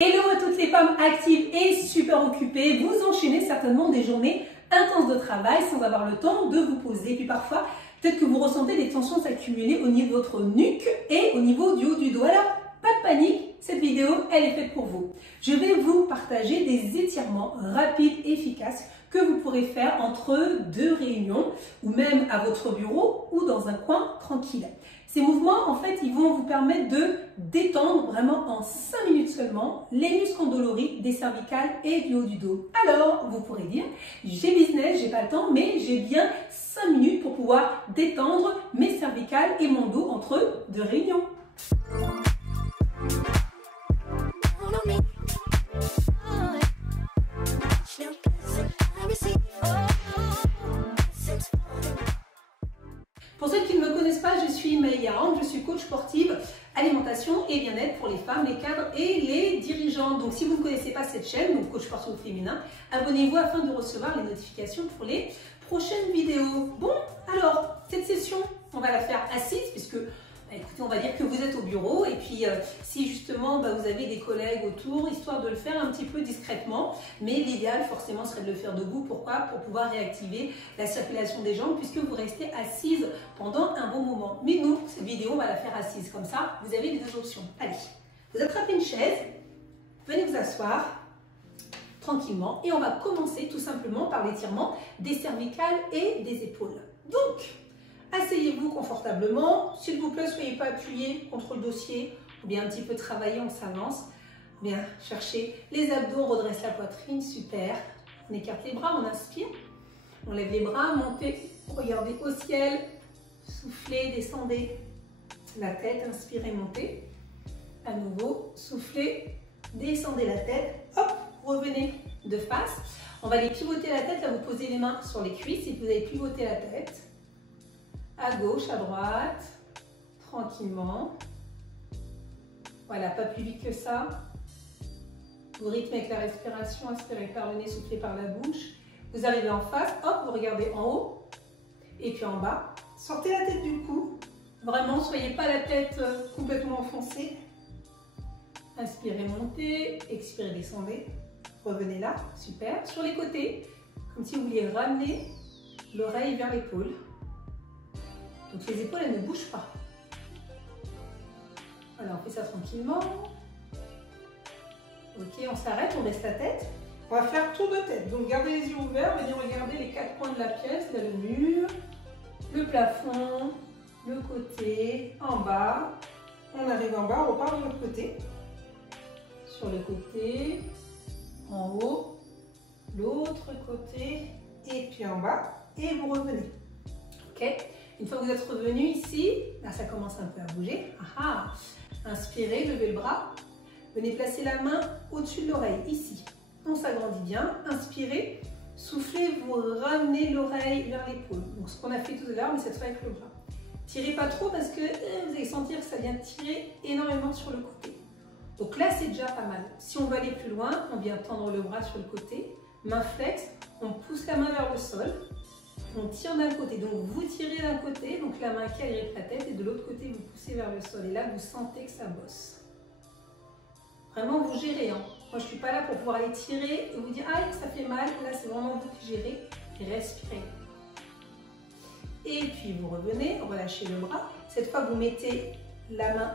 Hello à toutes les femmes actives et super occupées. Vous enchaînez certainement des journées intenses de travail sans avoir le temps de vous poser. Puis parfois, peut-être que vous ressentez des tensions s'accumuler au niveau de votre nuque et au niveau du haut du dos. Alors, pas de panique, cette vidéo, elle est faite pour vous. Je vais vous partager des étirements rapides et efficaces que vous pourrez faire entre deux réunions ou même à votre bureau ou dans un coin tranquille. Ces mouvements, en fait, ils vont vous permettre de détendre vraiment en 5 minutes seulement les muscles endoloris des cervicales et du haut du dos. Alors, vous pourrez dire, j'ai business, j'ai pas le temps, mais j'ai bien 5 minutes pour pouvoir détendre mes cervicales et mon dos entre deux réunions. Pour ceux qui ne me connaissent pas, je suis Maëlle Yarang, je suis coach sportive, alimentation et bien-être pour les femmes, les cadres et les dirigeants. Donc si vous ne connaissez pas cette chaîne, donc coach sportif féminin, abonnez-vous afin de recevoir les notifications pour les prochaines vidéos. Bon, alors, cette session, on va la faire assise puisque, écoutez, on va dire que vous êtes au bureau et puis si justement vous avez des collègues autour, histoire de le faire un petit peu discrètement, mais l'idéal forcément serait de le faire debout. Pourquoi? Pour pouvoir réactiver la circulation des jambes puisque vous restez assise pendant un bon moment. Mais nous, cette vidéo, on va la faire assise. Comme ça, vous avez les deux options. Allez, vous attrapez une chaise, venez vous asseoir tranquillement et on va commencer tout simplement par l'étirement des cervicales et des épaules. Donc, asseyez-vous confortablement. S'il vous plaît, ne soyez pas appuyés contre le dossier ou bien un petit peu travailler, on s'avance. Bien, cherchez les abdos, on redresse la poitrine, super. On écarte les bras, on inspire. On lève les bras, montez, regardez au ciel, soufflez, descendez la tête, inspirez, montez. À nouveau, soufflez, descendez la tête, hop, revenez de face. On va aller pivoter la tête, là vous posez les mains sur les cuisses et vous allez pivoter la tête. À gauche, à droite, tranquillement. Voilà, pas plus vite que ça. Vous rythmez avec la respiration, inspirez par le nez, soufflez par la bouche. Vous arrivez en face, hop, vous regardez en haut et puis en bas. Sortez la tête du cou. Vraiment, soyez pas la tête complètement enfoncée. Inspirez, montez, expirez, descendez. Revenez là, super. Sur les côtés, comme si vous vouliez ramener l'oreille vers l'épaule. Donc les épaules, elles ne bougent pas. Voilà, on fait ça tranquillement. Ok, on s'arrête, on baisse la tête. On va faire tour de tête. Donc gardez les yeux ouverts, venez regarder les quatre coins de la pièce. Là, le mur, le plafond, le côté, en bas. On arrive en bas, on repart de l'autre côté. Sur le côté, en haut, l'autre côté, et puis en bas. Et vous revenez. Ok? Une fois que vous êtes revenu ici, là ça commence un peu à bouger. Aha. Inspirez, levez le bras. Venez placer la main au-dessus de l'oreille, ici. On s'agrandit bien. Inspirez, soufflez, vous ramenez l'oreille vers l'épaule. Donc ce qu'on a fait tout à l'heure, mais cette fois avec le bras. Tirez pas trop parce que vous allez sentir que ça vient tirer énormément sur le côté. Donc là c'est déjà pas mal. Si on veut aller plus loin, on vient tendre le bras sur le côté. Main flex, on pousse la main vers le sol. On tire d'un côté, donc vous tirez d'un côté, donc la main qui agrippe la tête, et de l'autre côté, vous poussez vers le sol. Et là, vous sentez que ça bosse. Vraiment, vous gérez. Hein. Moi, je ne suis pas là pour pouvoir aller tirer et vous dire « Ah, ça fait mal ». Là, c'est vraiment vous qui gérez et respirez. Et puis, vous revenez, relâchez le bras. Cette fois, vous mettez la main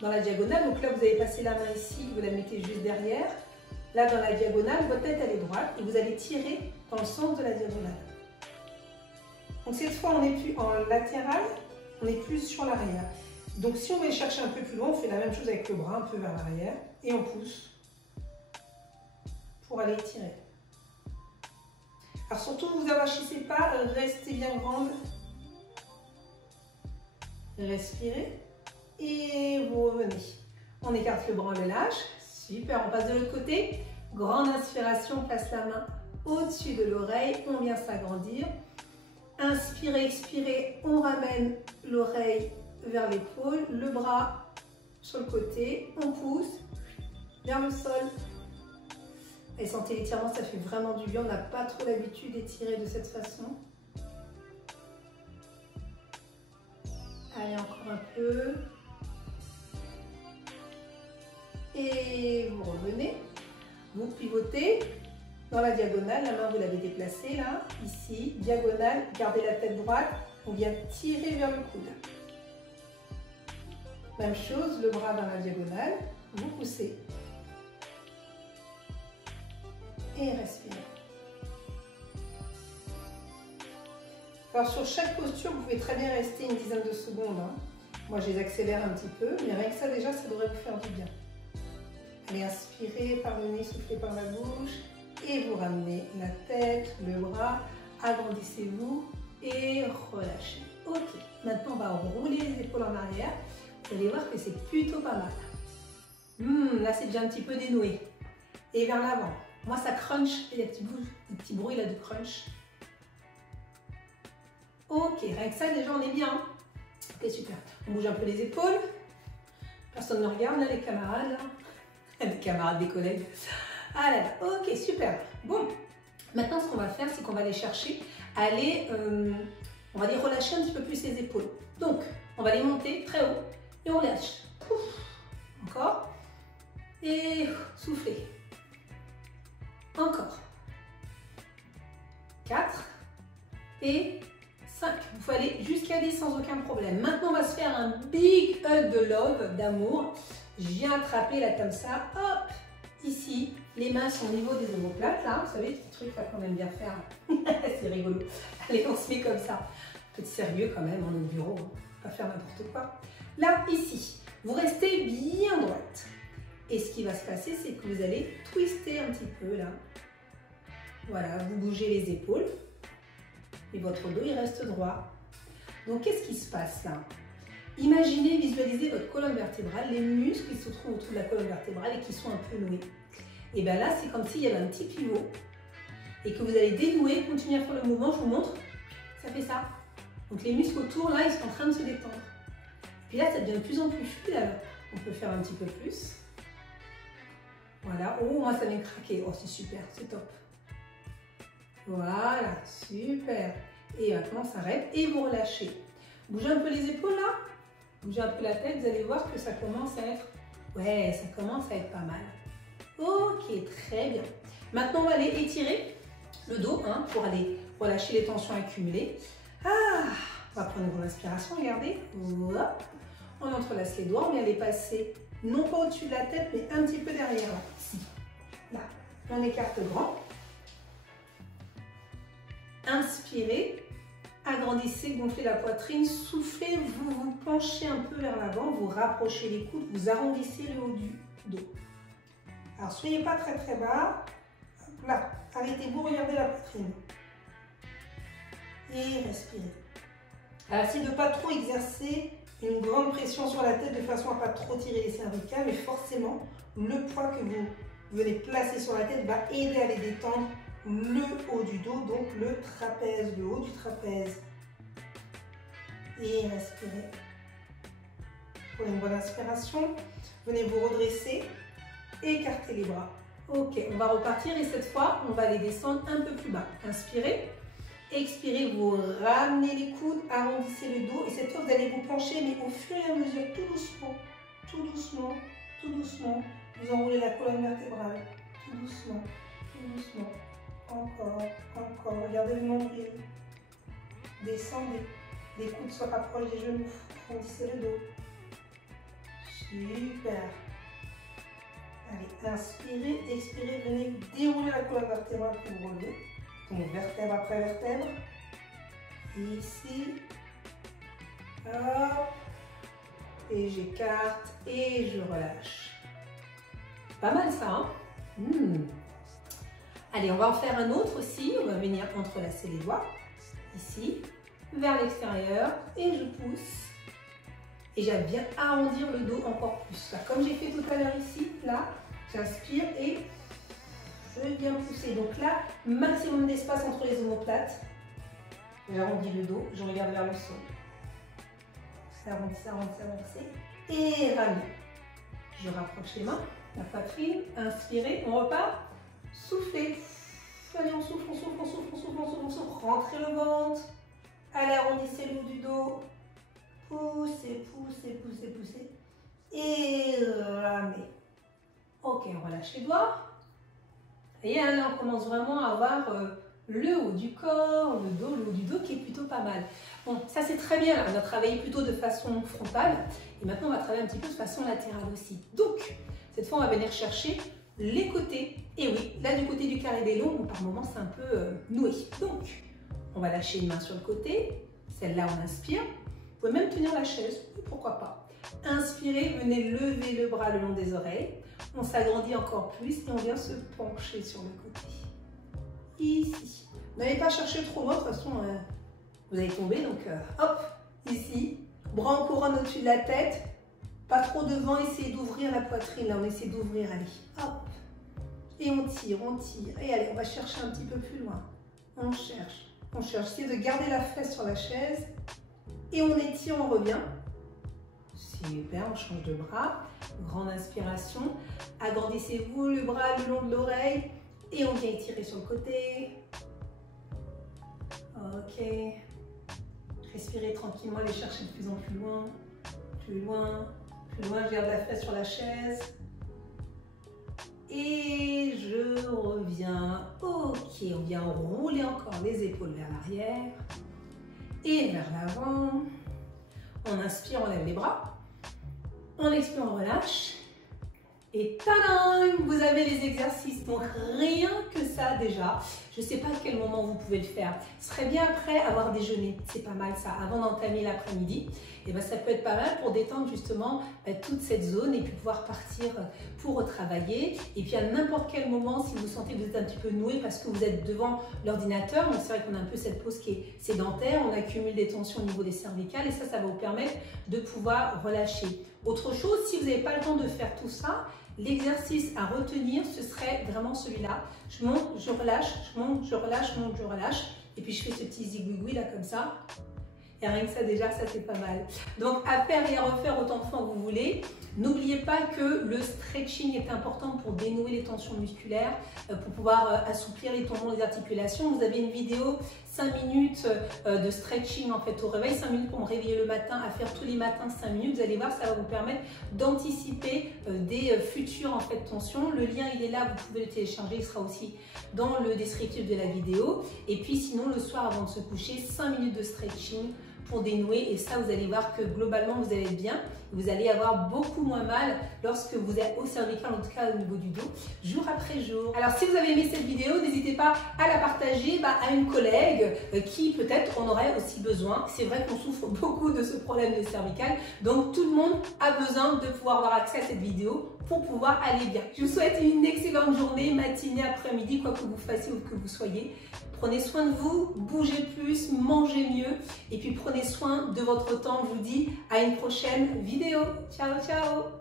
dans la diagonale. Donc là, vous avez passé la main ici, vous la mettez juste derrière. Là, dans la diagonale, votre tête, elle est droite et vous allez tirer dans le sens de la diagonale. Donc cette fois, on n'est plus en latéral, on est plus sur l'arrière. Donc si on veut chercher un peu plus loin, on fait la même chose avec le bras, un peu vers l'arrière, et on pousse pour aller tirer. Alors surtout, ne vous avachissez pas, restez bien grande. Respirez, et vous revenez. On écarte le bras, on le lâche. Super, on passe de l'autre côté. Grande inspiration, on place la main au-dessus de l'oreille, on vient s'agrandir. Inspirez, expirez, on ramène l'oreille vers l'épaule, le bras sur le côté, on pousse vers le sol. Et sentez l'étirement, ça fait vraiment du bien, on n'a pas trop l'habitude d'étirer de cette façon. Allez, encore un peu. et vous revenez. Vous pivotez dans la diagonale, la main vous l'avez déplacée là, ici, diagonale, gardez la tête droite, on vient tirer vers le coude. Même chose, le bras dans la diagonale, vous poussez. Et respirez. Alors sur chaque posture, vous pouvez très bien rester une dizaine de secondes. Hein. Moi, je les accélère un petit peu, mais rien que ça déjà, ça devrait vous faire du bien. Allez, inspirez par le nez, soufflez par la bouche et vous ramenez la tête, le bras, agrandissez-vous et relâchez. Ok, maintenant on va rouler les épaules en arrière. Vous allez voir que c'est plutôt pas mal. Là, c'est déjà un petit peu dénoué. Et vers l'avant. Moi, ça crunch. Il y a des petits bruits là de crunch. Ok, avec ça, déjà, on est bien. Ok, super. On bouge un peu les épaules. Personne ne regarde, là, les camarades. Là. Les camarades, des collègues. Ah là là, ok, super. Bon, maintenant, ce qu'on va faire, c'est qu'on va aller chercher, on va les relâcher un petit peu plus les épaules. Donc, on va les monter très haut et on lâche. Encore. Et soufflez. Encore. 4 et 5. Vous pouvez aller jusqu'à 10 sans aucun problème. Maintenant, on va se faire un big hug de love, d'amour. Je viens attraper là comme ça. Hop, ici. Les mains sont au niveau des omoplates, là. Vous savez, ce truc là qu'on aime bien faire. C'est rigolo. Allez, on se met comme ça. Un peu de sérieux quand même, on est au bureau. Hein. Pas faire n'importe quoi. Là, ici, vous restez bien droite. Et ce qui va se passer, c'est que vous allez twister un petit peu là. Voilà, vous bougez les épaules. Et votre dos, il reste droit. Donc, qu'est-ce qui se passe là? Imaginez, visualisez votre colonne vertébrale, les muscles qui se trouvent autour de la colonne vertébrale et qui sont un peu noués. Et bien là, c'est comme s'il y avait un petit pivot et que vous allez dénouer, continuer à faire le mouvement. Je vous montre, ça fait ça. Donc, les muscles autour, là, ils sont en train de se détendre. Puis là, ça devient de plus en plus fluide. Alors, on peut faire un petit peu plus. Voilà. Oh, moi, ça vient de craquer. Oh, c'est super, c'est top. Voilà, super. Et maintenant, on s'arrête et vous relâchez. Bougez un peu les épaules, là. Bougez un peu la tête. Vous allez voir que ça commence à être... Ouais, ça commence à être pas mal. Ok, très bien. Maintenant, on va aller étirer le dos hein, pour aller relâcher les tensions accumulées. Ah, on va prendre une inspiration, regardez. Hop. On entrelace les doigts, on vient les passer non pas au-dessus de la tête, mais un petit peu derrière, là, ici. Là, on écarte grand. Inspirez, agrandissez, gonflez la poitrine, soufflez, vous vous penchez un peu vers l'avant, vous rapprochez les coudes, vous arrondissez le haut du dos. Alors, soyez pas très très bas. Là, arrêtez-vous, regardez la poitrine. Et respirez. Alors, essayez de ne pas trop exercer une grande pression sur la tête de façon à ne pas trop tirer les cervicales, mais forcément, le poids que vous venez placer sur la tête va aider à les détendre le haut du dos, donc le trapèze, le haut du trapèze. Et respirez. Prenez une bonne inspiration. Venez vous redresser. Écartez les bras. Ok, on va repartir et cette fois, on va les descendre un peu plus bas. Inspirez. Expirez, vous ramenez les coudes, arrondissez le dos. Et cette fois, vous allez vous pencher, mais au fur et à mesure, tout doucement, tout doucement, tout doucement. Vous enroulez la colonne vertébrale. Tout doucement, tout doucement. Encore, encore. Regardez le nombril. Descendez. Les coudes se rapprochent des genoux. Arrondissez le dos. Super. Allez, inspirez, expirez. Venez dérouler la colonne vertébrale pour vous relever. Donc, vertèbre après vertèbre. Ici. Hop. Et j'écarte et je relâche. Pas mal ça, hein? Allez, on va en faire un autre aussi. On va venir entrelacer les doigts. Ici, vers l'extérieur. Et je pousse. Et j'aime bien arrondir le dos encore plus. Là, comme j'ai fait tout à l'heure ici, là, j'inspire et je viens pousser. Donc là, maximum d'espace entre les omoplates. J'arrondis le dos, je regarde vers le sol. S'arrondit, s'arrondit, s'arrondit. Et ramener. Je rapproche les mains, la poitrine. Inspirez, on repart. Soufflez. Allez, on souffle, on souffle, on souffle, on souffle, on souffle, on souffle. Rentrez le ventre. Allez, arrondissez le haut du dos. Poussez, poussez, poussez, poussez. Et ramenez. Ok, on relâche les doigts. Et là, on commence vraiment à avoir le haut du corps, le haut du dos qui est plutôt pas mal. Bon, ça c'est très bien. On a travaillé plutôt de façon frontale. Et maintenant, on va travailler un petit peu de façon latérale aussi. Donc, cette fois, on va venir chercher les côtés. Et oui, là, du côté du carré des longs, par moments, c'est un peu noué. Donc, on va lâcher une main sur le côté. Celle-là, on inspire. Vous pouvez même tenir la chaise, pourquoi pas. Inspirez, venez lever le bras le long des oreilles. On s'agrandit encore plus et on vient se pencher sur le côté. Ici. N'allez pas chercher trop loin, de toute façon, vous allez tomber. Donc, hop, ici. Bras en couronne au-dessus de la tête. Pas trop devant, essayez d'ouvrir la poitrine. Là, on essaie d'ouvrir, allez. Hop. Et on tire, on tire. Et allez, on va chercher un petit peu plus loin. On cherche, on cherche. Essayez de garder la fesse sur la chaise. Et on étire, on revient. Super, on change de bras. Grande inspiration. Agrandissez-vous le bras le long de l'oreille. Et on vient étirer sur le côté. Ok. Respirez tranquillement, allez chercher de plus en plus loin. Plus loin, plus loin. Je garde la fesse sur la chaise. Et je reviens. Ok, on vient rouler encore les épaules vers l'arrière. Et vers l'avant. On inspire, on lève les bras. On expire, on relâche. Et tadam, vous avez les exercices. Donc rien que ça déjà. Je ne sais pas à quel moment vous pouvez le faire. Ce serait bien après avoir déjeuné. C'est pas mal ça. Avant d'entamer l'après-midi. Et ben, ça peut être pas mal pour détendre justement toute cette zone et puis pouvoir partir pour retravailler. Et puis à n'importe quel moment, si vous sentez que vous êtes un petit peu noué parce que vous êtes devant l'ordinateur, donc c'est vrai qu'on a un peu cette pose qui est sédentaire, on accumule des tensions au niveau des cervicales et ça va vous permettre de pouvoir relâcher. Autre chose, si vous n'avez pas le temps de faire tout ça, l'exercice à retenir, ce serait vraiment celui-là. Je monte, je relâche, je monte, je relâche, je monte, je relâche. Et puis je fais ce petit zigouigoui là comme ça. Et rien que ça déjà, ça c'est pas mal. Donc à faire et à refaire autant de fois que vous voulez. N'oubliez pas que le stretching est important pour dénouer les tensions musculaires, pour pouvoir assouplir les tendons, les articulations. Vous avez une vidéo 5 minutes de stretching en fait au réveil, 5 minutes pour me réveiller le matin, à faire tous les matins 5 minutes. Vous allez voir, ça va vous permettre d'anticiper des futures en fait tensions. Le lien il est là, vous pouvez le télécharger, il sera aussi dans le descriptif de la vidéo. Et puis sinon le soir avant de se coucher, 5 minutes de stretching pour dénouer et ça vous allez voir que globalement vous allez être bien, vous allez avoir beaucoup moins mal lorsque vous êtes au cervical, en tout cas au niveau du dos, jour après jour. Alors si vous avez aimé cette vidéo, n'hésitez pas à la partager à une collègue qui peut-être en aurait aussi besoin. C'est vrai qu'on souffre beaucoup de ce problème de cervical, donc tout le monde a besoin de pouvoir avoir accès à cette vidéo pour pouvoir aller bien. Je vous souhaite une excellente journée, matinée, après-midi, quoi que vous fassiez ou que vous soyez. Prenez soin de vous, bougez plus, mangez mieux et puis prenez soin de votre temps. Je vous dis à une prochaine vidéo. Ciao, ciao!